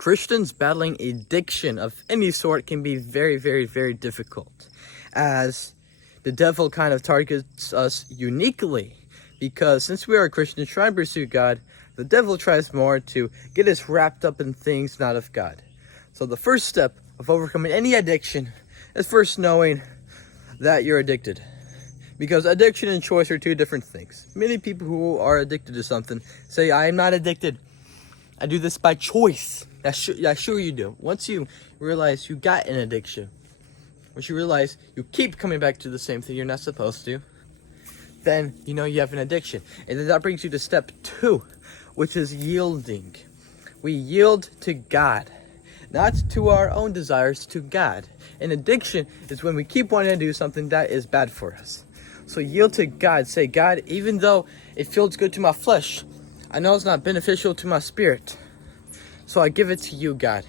Christians battling addiction of any sort can be very, very, very difficult, as the devil kind of targets us uniquely, because since we are Christians trying to pursue God, the devil tries more to get us wrapped up in things not of God. So the first step of overcoming any addiction is first knowing that you're addicted. Because addiction and choice are two different things. Many people who are addicted to something say, I am not addicted. I do this by choice. Sure you do. Once you realize you got an addiction, once you realize you keep coming back to the same thing you're not supposed to, then you know you have an addiction. And then that brings you to step 2, which is yielding. We yield to God, not to our own desires, to God. And addiction is when we keep wanting to do something that is bad for us. So yield to God. Say, God, even though it feels good to my flesh, I know it's not beneficial to my spirit. So I give it to you, God.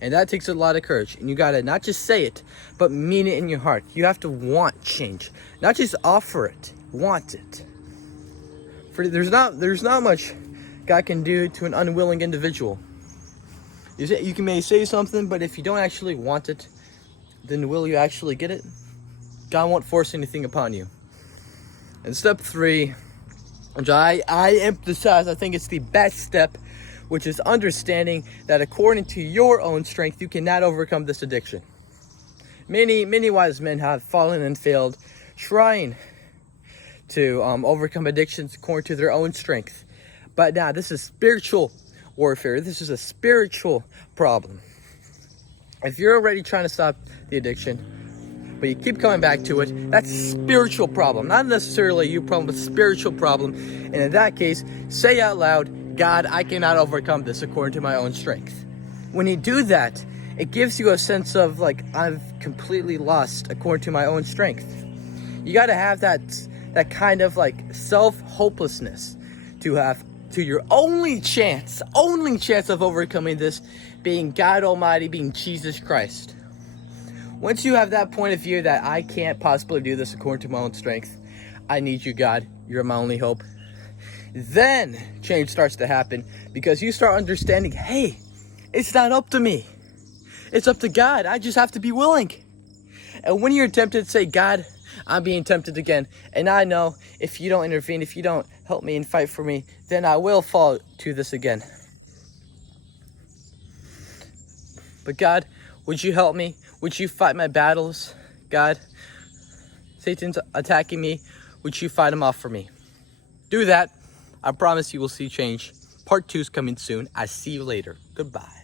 And that takes a lot of courage. And you got to not just say it, but mean it in your heart. You have to want change. Not just offer it, want it. For there's not much God can do to an unwilling individual. You may say something, but if you don't actually want it, then will you actually get it? God won't force anything upon you. And step 3, which I emphasize, I think it's the best step, which is understanding that according to your own strength, you cannot overcome this addiction. Many wise men have fallen and failed trying to overcome addictions according to their own strength. But now this is spiritual warfare. This is a spiritual problem. If you're already trying to stop the addiction, but you keep coming back to it, that's a spiritual problem. Not necessarily you problem, but a spiritual problem. And in that case, say out loud, God, I cannot overcome this according to my own strength. When you do that, it gives you a sense of like, I've completely lost according to my own strength. You got to have that kind of like self-hopelessness to have to your only chance of overcoming this being God Almighty, being Jesus Christ. Once you have that point of view that I can't possibly do this according to my own strength, I need you, God, you're my only hope, then change starts to happen, because you start understanding, hey, it's not up to me. It's up to God. I just have to be willing. And when you're tempted, say, God, I'm being tempted again. And I know if you don't intervene, if you don't help me and fight for me, then I will fall to this again. But God, would you help me? Would you fight my battles? God, Satan's attacking me. Would you fight him off for me? Do that. I promise you will see change. Part 2 is coming soon. I see you later. Goodbye.